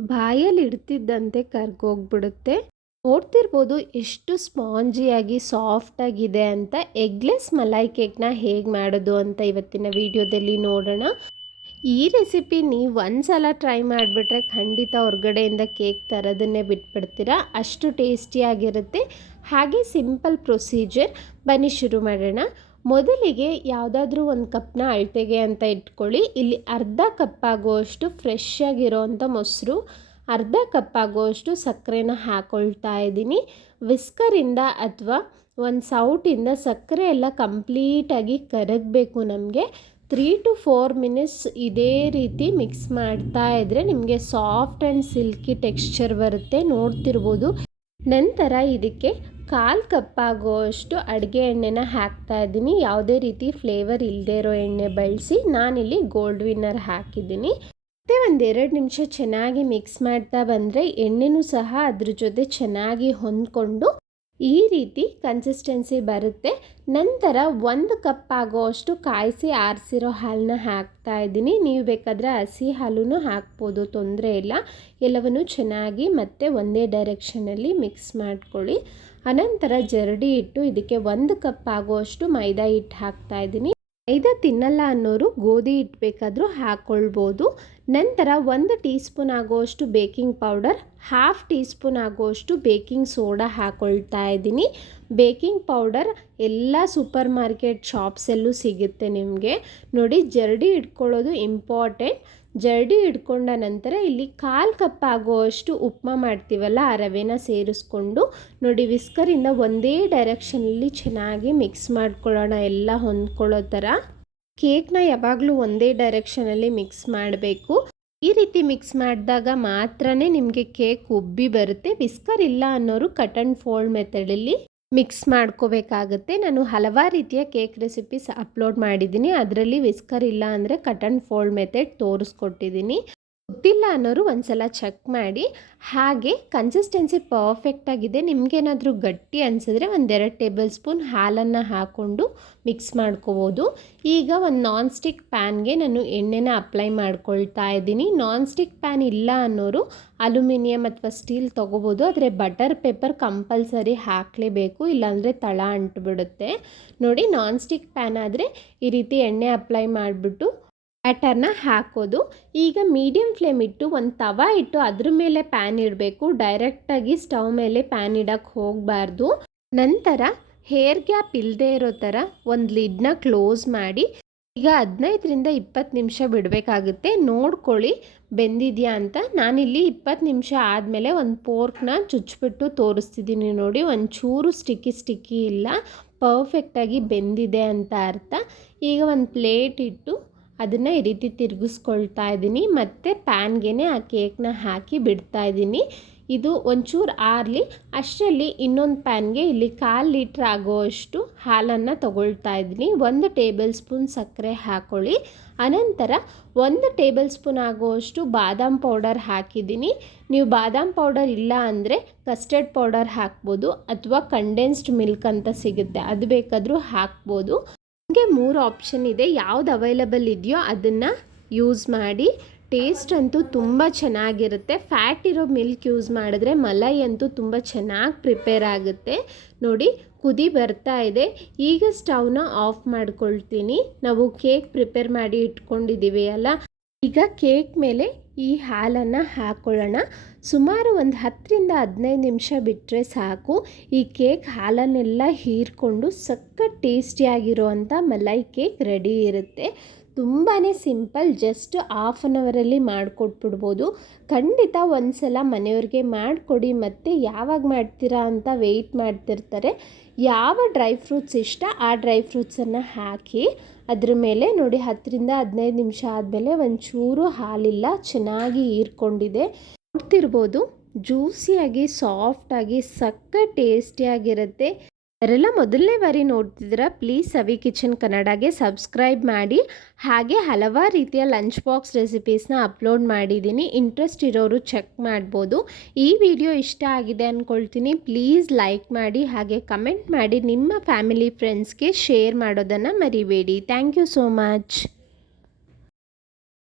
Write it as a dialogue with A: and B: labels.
A: ಬಾಯಲ್ಲಿ ಇಡ್ತಿದ್ದಂತೆ ಕರ್ಗೋಗ್ಬಿಡುತ್ತೆ. ನೋಡ್ತಿರ್ಬೋದು ಎಷ್ಟು ಸ್ಪಾಂಜಿಯಾಗಿ ಸಾಫ್ಟಾಗಿದೆ ಅಂತ ಎಗ್ಲೆಸ್ ಮಲಾಯ್ ಕೇಕ್ನ ಹೇಗೆ ಮಾಡೋದು ಅಂತ ಇವತ್ತಿನ ವಿಡಿಯೋದಲ್ಲಿ ನೋಡೋಣ. ಈ ರೆಸಿಪಿ ನೀವು ಒಂದು ಸಲ ಟ್ರೈ ಮಾಡಿಬಿಟ್ರೆ ಖಂಡಿತ ಹೊರಗಡೆಯಿಂದ ಕೇಕ್ ತರೋದನ್ನೇ ಬಿಟ್ಬಿಡ್ತೀರಾ. ಅಷ್ಟು ಟೇಸ್ಟಿಯಾಗಿರುತ್ತೆ. ಹಾಗೆ ಸಿಂಪಲ್ ಪ್ರೊಸೀಜರ್. ಬನ್ನಿ ಶುರು ಮಾಡೋಣ. ಮೊದಲಿಗೆ ಯಾವುದಾದ್ರೂ ಒಂದು ಕಪ್ನ ಅಳತೆಗೆ ಅಂತ ಇಟ್ಕೊಳ್ಳಿ. ಇಲ್ಲಿ ಅರ್ಧ ಕಪ್ ಆಗುವಷ್ಟು ಫ್ರೆಶ್ ಆಗಿರೋವಂಥ ಮೊಸರು, ಅರ್ಧ ಕಪ್ ಆಗುವಷ್ಟು ಸಕ್ಕರೆನ ಹಾಕ್ಕೊಳ್ತಾ ಇದ್ದೀನಿ. ವಿಸ್ಕರಿಂದ ಅಥವಾ ಒಂದು ಸೌಟಿಂದ ಸಕ್ಕರೆ ಎಲ್ಲ ಕಂಪ್ಲೀಟಾಗಿ ಕರಗಬೇಕು ನಮಗೆ. ತ್ರೀ ಟು ಫೋರ್ ಮಿನಿಟ್ಸ್ ಇದೇ ರೀತಿ ಮಿಕ್ಸ್ ಮಾಡ್ತಾ ಇದ್ದರೆ ನಿಮಗೆ ಸಾಫ್ಟ್ ಆ್ಯಂಡ್ ಸಿಲ್ಕಿ ಟೆಕ್ಸ್ಚರ್ ಬರುತ್ತೆ. ನೋಡ್ತಿರ್ಬೋದು. ನಂತರ ಇದಕ್ಕೆ ಕಾಲು ಕಪ್ ಅಷ್ಟು ಅಡುಗೆ ಎಣ್ಣೆನ ಹಾಕ್ತಾ ಇದ್ದೀನಿ. ಯಾವುದೇ ರೀತಿ ಫ್ಲೇವರ್ ಇಲ್ಲದೆ ಇರೋ ಎಣ್ಣೆ ಬಳಸಿ ನಾನಿಲ್ಲಿ ಗೋಲ್ಡ್ ವಿನ್ನರ್ ಹಾಕಿದ್ದೀನಿ. ಮತ್ತು ಒಂದೆರಡು ನಿಮಿಷ ಚೆನ್ನಾಗಿ ಮಿಕ್ಸ್ ಮಾಡ್ತಾ ಬಂದರೆ ಎಣ್ಣೆನೂ ಸಹ ಅದ್ರ ಜೊತೆ ಚೆನ್ನಾಗಿ ಹೊಂದ್ಕೊಂಡು ಈ ರೀತಿ ಕನ್ಸಿಸ್ಟೆನ್ಸಿ ಬರುತ್ತೆ. ನಂತರ ಒಂದು ಕಪ್ ಆಗುವಷ್ಟು ಕಾಯಿಸಿ ಆರಿಸಿರೋ ಹಾಲನ್ನ ಹಾಕ್ತಾ ಇದ್ದೀನಿ. ನೀವು ಬೇಕಾದರೆ ಹಸಿ ಹಾಲು ಹಾಕ್ಬೋದು, ತೊಂದರೆ ಇಲ್ಲ. ಎಲ್ಲವನ್ನು ಚೆನ್ನಾಗಿ ಮತ್ತೆ ಒಂದೇ ಡೈರೆಕ್ಷನಲ್ಲಿ ಮಿಕ್ಸ್ ಮಾಡ್ಕೊಳ್ಳಿ. ಅನಂತರ ಜರಡಿ ಇಟ್ಟು ಇದಕ್ಕೆ ಒಂದು ಕಪ್ ಆಗುವಷ್ಟು ಮೈದಾ ಹಿಟ್ಟು ಹಾಕ್ತಾ ಇದ್ದೀನಿ. ಮೈದಾ ತಿನ್ನಲ್ಲ ಅನ್ನೋರು ಗೋಧಿ ಹಿಟ್ಟು ಬೇಕಾದರೂ ಹಾಕ್ಕೊಳ್ಬೋದು ನಂತರ ಒಂದು ಟೀ ಸ್ಪೂನ್ ಆಗುವಷ್ಟು baking powder, half teaspoon ಆಗುವಷ್ಟು ಬೇಕಿಂಗ್ ಸೋಡಾ ಹಾಕ್ಕೊಳ್ತಾ ಇದ್ದೀನಿ. ಬೇಕಿಂಗ್ ಪೌಡರ್ ಎಲ್ಲ ಸೂಪರ್ ಮಾರ್ಕೆಟ್ ಶಾಪ್ಸಲ್ಲೂ ಸಿಗುತ್ತೆ ನಿಮಗೆ. ನೋಡಿ ಜರಡಿ ಇಟ್ಕೊಳ್ಳೋದು ಇಂಪಾರ್ಟೆಂಟ್. ಜರಡಿ ಹಿಡ್ಕೊಂಡ ನಂತರ ಇಲ್ಲಿ ಕಾಲು ಕಪ್ ಆಗುವಷ್ಟು ಉಪ್ಮಾ ಮಾಡ್ತೀವಲ್ಲ, ಆ ರವೆನ ಸೇರಿಸ್ಕೊಂಡು ನೋಡಿ ವಿಸ್ಕರಿಂದ ಒಂದೇ ಡೈರೆಕ್ಷನಲ್ಲಿ ಚೆನ್ನಾಗಿ ಮಿಕ್ಸ್ ಮಾಡ್ಕೊಳ್ಳೋಣ, ಎಲ್ಲ ಹೊಂದ್ಕೊಳ್ಳೋ ಥರ. ಕೇಕ್ನ ಯಾವಾಗಲೂ ಒಂದೇ ಡೈರೆಕ್ಷನಲ್ಲಿ ಮಿಕ್ಸ್ ಮಾಡಬೇಕು. ಈ ರೀತಿ ಮಿಕ್ಸ್ ಮಾಡಿದಾಗ ಮಾತ್ರನೇ ನಿಮಗೆ ಕೇಕ್ ಉಬ್ಬಿ ಬರುತ್ತೆ. ವಿಸ್ಕರ್ ಇಲ್ಲ ಅನ್ನೋರು ಕಟ್ ಆ್ಯಂಡ್ ಫೋಲ್ಡ್ ಮೆಥಡಲ್ಲಿ ಮಿಕ್ಸ್ ಮಾಡ್ಕೋಬೇಕಾಗುತ್ತೆ. ನಾನು ಹಲವಾರು ರೀತಿಯ ಕೇಕ್ ರೆಸಿಪೀಸ್ ಅಪ್ಲೋಡ್ ಮಾಡಿದ್ದೀನಿ. ಅದರಲ್ಲಿ ವಿಸ್ಕರ್ ಇಲ್ಲ ಅಂದರೆ ಕಟ್ ಆ್ಯಂಡ್ ಫೋಲ್ಡ್ ಮೆಥಡ್ ತೋರಿಸ್ಕೊಟ್ಟಿದ್ದೀನಿ. ಗೊತ್ತಿಲ್ಲ ಅನ್ನೋರು ಒಂದ್ಸಲ ಚೆಕ್ ಮಾಡಿ. ಹಾಗೆ ಕನ್ಸಿಸ್ಟೆನ್ಸಿ ಪರ್ಫೆಕ್ಟಾಗಿದೆ ನಿಮಗೇನಾದರೂ ಗಟ್ಟಿ ಅನಿಸಿದ್ರೆ ಒಂದೆರಡು ಟೇಬಲ್ ಸ್ಪೂನ್ ಹಾಲನ್ನು ಹಾಕ್ಕೊಂಡು ಮಿಕ್ಸ್ ಮಾಡ್ಕೋಬೋದು. ಈಗ ಒಂದು ನಾನ್ ಸ್ಟಿಕ್ ಪ್ಯಾನ್ಗೆ ನಾನು ಎಣ್ಣೆನ ಅಪ್ಲೈ ಮಾಡ್ಕೊಳ್ತಾ ಇದ್ದೀನಿ. ನಾನ್ ಸ್ಟಿಕ್ ಪ್ಯಾನ್ ಇಲ್ಲ ಅನ್ನೋರು ಅಲ್ಯೂಮಿನಿಯಂ ಅಥವಾ ಸ್ಟೀಲ್ ತೊಗೋಬೋದು. ಆದರೆ ಬಟರ್ ಪೇಪರ್ ಕಂಪಲ್ಸರಿ ಹಾಕಲೇಬೇಕು. ಇಲ್ಲಾಂದರೆ ತಳ ಅಂಟುಬಿಡುತ್ತೆ. ನೋಡಿ ನಾನ್ ಸ್ಟಿಕ್ ಪ್ಯಾನ್ ಆದರೆ ಈ ರೀತಿ ಎಣ್ಣೆ ಅಪ್ಲೈ ಮಾಡಿಬಿಟ್ಟು ಬ್ಯಾಟರ್ನ ಹಾಕೋದು. ಈಗ ಮೀಡಿಯಮ್ ಫ್ಲೇಮ್ ಇಟ್ಟು ಒಂದು ತವ ಇಟ್ಟು ಅದ್ರ ಮೇಲೆ ಪ್ಯಾನ್ ಇಡಬೇಕು. ಡೈರೆಕ್ಟಾಗಿ ಸ್ಟವ್ ಮೇಲೆ ಪ್ಯಾನ್ ಇಡೋಕ್ಕೆ ಹೋಗಬಾರ್ದು. ನಂತರ ಹೇರ್ ಗ್ಯಾಪ್ ಇಲ್ಲದೆ ಇರೋ ಥರ ಒಂದು ಲಿಡ್ನ ಕ್ಲೋಸ್ ಮಾಡಿ ಈಗ ಹದಿನೈದರಿಂದ ಇಪ್ಪತ್ತು ನಿಮಿಷ ಬಿಡಬೇಕಾಗುತ್ತೆ. ನೋಡ್ಕೊಳ್ಳಿ, ಬೆಂದಿದೆಯಾ ಅಂತ. ನಾನಿಲ್ಲಿ ಇಪ್ಪತ್ತು ನಿಮಿಷ ಆದಮೇಲೆ ಒಂದು ಪೋರ್ಕ್ನ ಚುಚ್ಚಿಬಿಟ್ಟು ತೋರಿಸ್ತಿದ್ದೀನಿ ನೋಡಿ. ಒಂಚೂರು ಸ್ಟಿಕ್ಕಿ ಸ್ಟಿಕ್ಕಿ ಇಲ್ಲ, ಪರ್ಫೆಕ್ಟಾಗಿ ಬೆಂದಿದೆ ಅಂತ ಅರ್ಥ. ಈಗ ಒಂದು ಪ್ಲೇಟ್ ಇಟ್ಟು ಅದನ್ನು ಈ ರೀತಿ ತಿರುಗಿಸ್ಕೊಳ್ತಾ ಇದ್ದೀನಿ. ಮತ್ತು ಪ್ಯಾನ್ಗೆ ಆ ಕೇಕ್ನ ಹಾಕಿ ಬಿಡ್ತಾ ಇದ್ದೀನಿ. ಇದು ಒಂಚೂರು ಆರಲಿ. ಅಷ್ಟರಲ್ಲಿ ಇನ್ನೊಂದು ಪ್ಯಾನ್ಗೆ ಇಲ್ಲಿ ಕಾಲು ಲೀಟ್ರ್ ಆಗೋವಷ್ಟು ಹಾಲನ್ನು ತಗೊಳ್ತಾ ಇದ್ದೀನಿ. ಒಂದು ಟೇಬಲ್ ಸ್ಪೂನ್ ಸಕ್ಕರೆ ಹಾಕೊಳ್ಳಿ. ಅನಂತರ ಒಂದು ಟೇಬಲ್ ಸ್ಪೂನ್ ಆಗುವಷ್ಟು ಬಾದಾಮ್ ಪೌಡರ್ ಹಾಕಿದ್ದೀನಿ. ನೀವು ಬಾದಾಮ್ ಪೌಡರ್ ಇಲ್ಲ ಅಂದರೆ ಕಸ್ಟರ್ಡ್ ಪೌಡರ್ ಹಾಕ್ಬೋದು ಅಥವಾ ಕಂಡೆನ್ಸ್ಡ್ ಮಿಲ್ಕ್ ಅಂತ ಸಿಗುತ್ತೆ. ಅದು ಬೇಕಾದರೂ ಹಾಕ್ಬೋದು. ನಿಮಗೆ ಮೂರು ಆಪ್ಷನ್ ಇದೆ. ಯಾವ್ದು ಅವೈಲಬಲ್ ಇದೆಯೋ ಅದನ್ನು ಯೂಸ್ ಮಾಡಿ. ಟೇಸ್ಟ್ ಅಂತೂ ತುಂಬ ಚೆನ್ನಾಗಿರುತ್ತೆ. ಫ್ಯಾಟ್ ಇರೋ ಮಿಲ್ಕ್ ಯೂಸ್ ಮಾಡಿದ್ರೆ ಮಲೈ ಅಂತೂ ತುಂಬ ಚೆನ್ನಾಗಿ ಪ್ರಿಪೇರ್ ಆಗುತ್ತೆ. ನೋಡಿ, ಕುದಿ ಬರ್ತಾ ಇದೆ. ಈಗ ಸ್ಟವ್ನ ಆಫ್ ಮಾಡ್ಕೊಳ್ತೀನಿ. ನಾವು ಕೇಕ್ ಪ್ರಿಪೇರ್ ಮಾಡಿ ಇಟ್ಕೊಂಡಿದ್ದೀವಿ ಅಲ್ಲ? ಈಗ ಕೇಕ್ ಮೇಲೆ ಈ ಹಾಲನ್ನು ಹಾಕ್ಕೊಳ್ಳೋಣ ಸುಮಾರು ಒಂದು ಹತ್ತರಿಂದ ಹದಿನೈದು ನಿಮಿಷ ಬಿಟ್ಟರೆ ಸಾಕು. ಈ ಕೇಕ್ ಹಾಲನ್ನೆಲ್ಲ ಹೀರ್ಕೊಂಡು ಸಖತ್ ಟೇಸ್ಟಿಯಾಗಿರುವಂಥ ಮಲೈ ಕೇಕ್ ರೆಡಿ ಇರುತ್ತೆ. ತುಂಬಾ ಸಿಂಪಲ್, ಜಸ್ಟ್ ಹಾಫ್ ಆನ್ ಅವರಲ್ಲಿ ಮಾಡಿಕೊಟ್ಬಿಡ್ಬೋದು. ಖಂಡಿತ ಒಂದು ಸಲ ಮನೆಯವ್ರಿಗೆ ಮಾಡಿಕೊಡಿ, ಮತ್ತು ಯಾವಾಗ ಮಾಡ್ತೀರಾ ಅಂತ ವೆಯ್ಟ್ ಮಾಡ್ತಿರ್ತಾರೆ. ಯಾವ ಡ್ರೈ ಫ್ರೂಟ್ಸ್ ಇಷ್ಟ, ಆ ಡ್ರೈ ಫ್ರೂಟ್ಸನ್ನು ಹಾಕಿ, ಅದ್ರ ಮೇಲೆ ನೋಡಿ ಹತ್ತರಿಂದ ಹದಿನೈದು ನಿಮಿಷ ಆದಮೇಲೆ ಒಂಚೂರು ಹಾಲಿಲ್ಲ, ಚೆನ್ನಾಗಿ ಹೀರ್ಕೊಂಡಿದೆ. ನೋಡ್ತಿರ್ಬೋದು ಜ್ಯೂಸಿಯಾಗಿ ಸಾಫ್ಟಾಗಿ ಸಕ್ಕ ಟೇಸ್ಟಿಯಾಗಿರುತ್ತೆ ಯಾರೆಲ್ಲ ಮೊದಲನೇ ಬಾರಿ ನೋಡ್ತಿದ್ದೀರಾ ಪ್ಲೀಸ್ ಸವಿ ಕಿಚನ್ ಕನ್ನಡಗೆ ಸಬ್ಸ್ಕ್ರೈಬ್ ಮಾಡಿ. ಹಾಗೆ ಹಲವಾರು ರೀತಿಯ ಲಂಚ್ ಬಾಕ್ಸ್ ರೆಸಿಪೀಸ್ನ ಅಪ್ಲೋಡ್ ಮಾಡಿದ್ದೀನಿ. ಇಂಟ್ರೆಸ್ಟ್ ಇರೋರು ಚೆಕ್ ಮಾಡ್ಬೋದು. ಈ ವಿಡಿಯೋ ಇಷ್ಟ ಆಗಿದೆ ಅಂದ್ಕೊಳ್ತೀನಿ ಪ್ಲೀಸ್ ಲೈಕ್ ಮಾಡಿ, ಹಾಗೆ ಕಮೆಂಟ್ ಮಾಡಿ ನಿಮ್ಮ ಫ್ಯಾಮಿಲಿ ಫ್ರೆಂಡ್ಸ್ಗೆ ಶೇರ್ ಮಾಡೋದನ್ನು ಮರಿಬೇಡಿ. Thank you so much